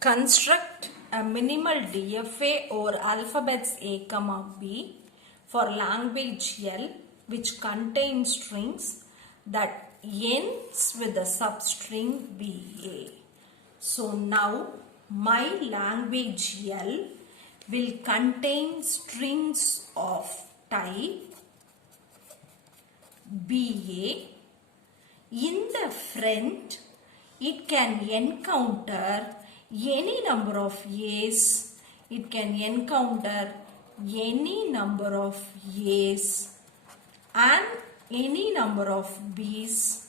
Construct a minimal DFA over alphabets A, B for language L which contains strings that ends with the substring BA. So now my language L will contain strings of type BA. In the front, it can encounter any number of A's. It can encounter any number of A's and any number of B's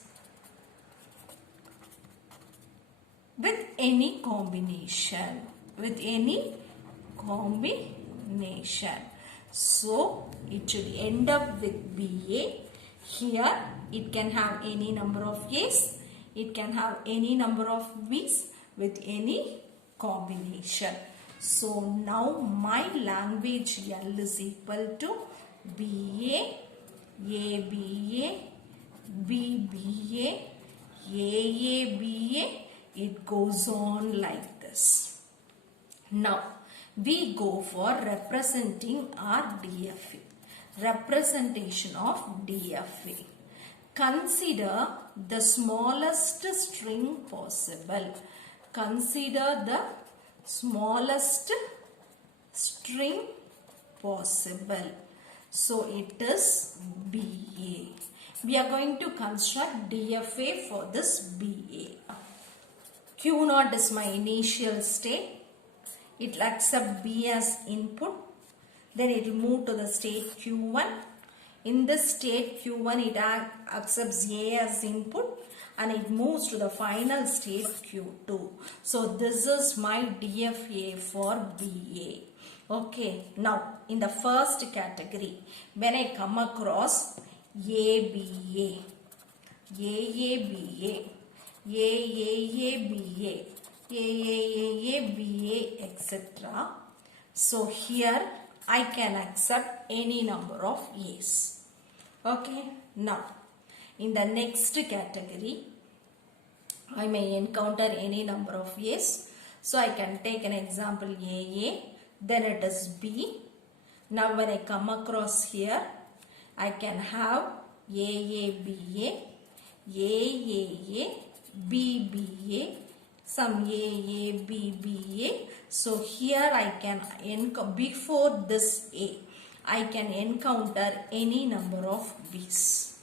with any combination. So it should end up with BA. Here it can have any number of A's, it can have any number of B's with any combination. So now my language L is equal to BA, ABA, BBA, AABA. It goes on like this. Now we go for representing our DFA. Representation of DFA. Consider the smallest string possible. Consider the smallest string possible. So it is BA. We are going to construct DFA for this BA. Q0 is my initial state. It will accept B as input. Then it will move to the state Q1. In this state Q1 it accepts A as input and it moves to the final state Q2. So this is my DFA for BA. Okay, now in the first category, when I come across ABA, AABA, AAABA, AAABA, etc. So here I can accept any number of A's. Okay, now in the next category, I may encounter any number of A's. So I can take an example AA, then it is B. Now when I come across here, I can have AABA, AAA, BBA, some AABBA. So here I can, before this A, I can encounter any number of B's.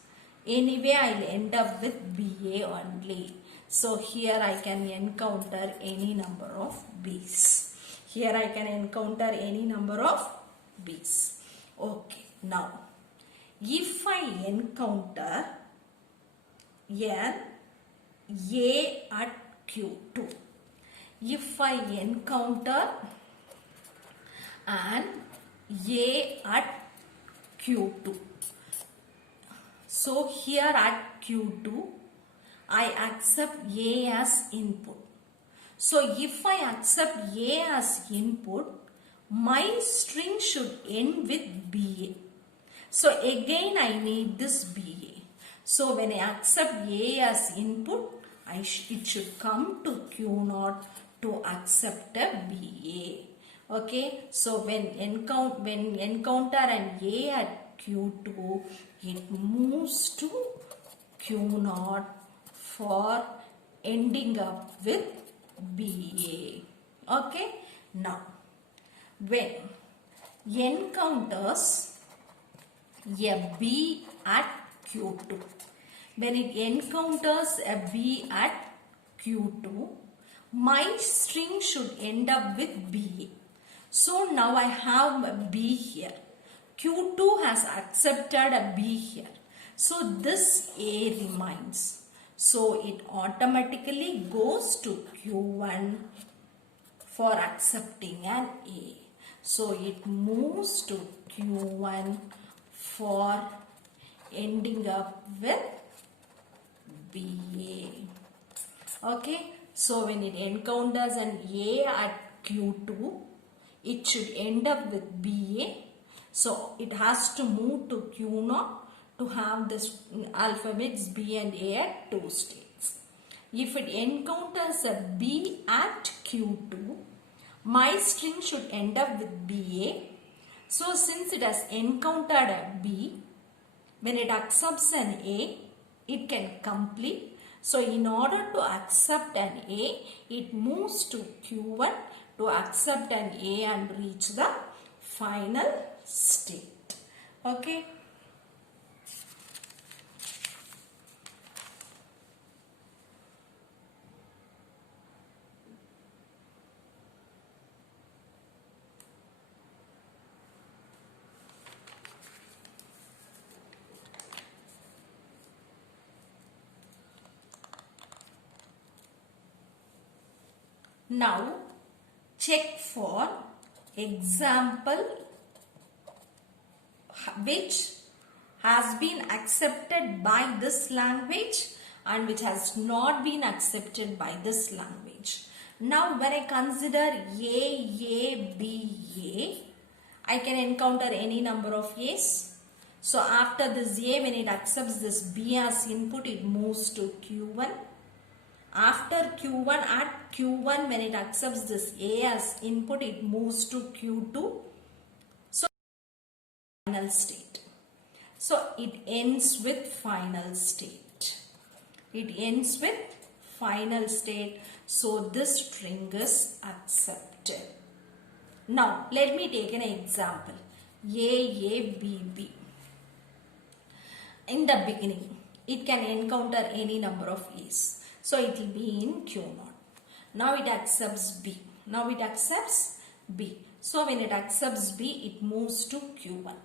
Anyway, I will end up with BA only. So here I can encounter any number of B's. Here I can encounter any number of B's. Okay, now if I encounter an A at Q2, if I encounter an A at Q2, so here at Q2, I accept A as input. So if I accept A as input, my string should end with BA. So again I need this BA. So when I accept A as input, it should come to Q0 to accept a BA. Okay, so when encounter an A at Q2, it moves to Q0 for ending up with BA. Okay, now when encounters a B at Q2, when it encounters a B at Q2, my string should end up with BA. So now I have a B here. Q2 has accepted a B here. So this A remains. So it automatically goes to Q1 for accepting an A. So it moves to Q1 for ending up with BA. Okay, so when it encounters an A at Q2, it should end up with BA. So it has to move to Q0 to have this alphabets B and A at two states. if it encounters a B at Q2, my string should end up with BA. So since it has encountered a B, when it accepts an A, it can complete. So in order to accept an A, it moves to Q1 to accept an A and reach the final state. Okay. Now check for example which has been accepted by this language and which has not been accepted by this language. Now when I consider A, B, A, I can encounter any number of A's. So after this A, when it accepts this B as input, it moves to Q1. After Q1, at Q1, when it accepts this A as input, it moves to Q2. So final state. So it ends with final state. It ends with final state. So this string is accepted. Now let me take an example. A, B. In the beginning, it can encounter any number of A's. So it will be in Q0. Now it accepts B. Now it accepts B. So when it accepts B, it moves to Q1.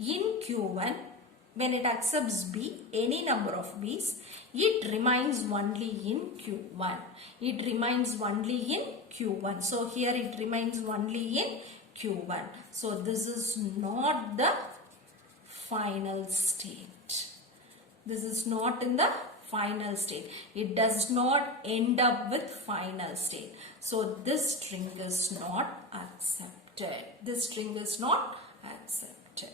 In Q1, when it accepts B, any number of B's, it remains only in Q1. It remains only in Q1. So here it remains only in Q1. So this is not the final state. This is not in the final state. It does not end up with final state. So this string is not accepted. This string is not accepted.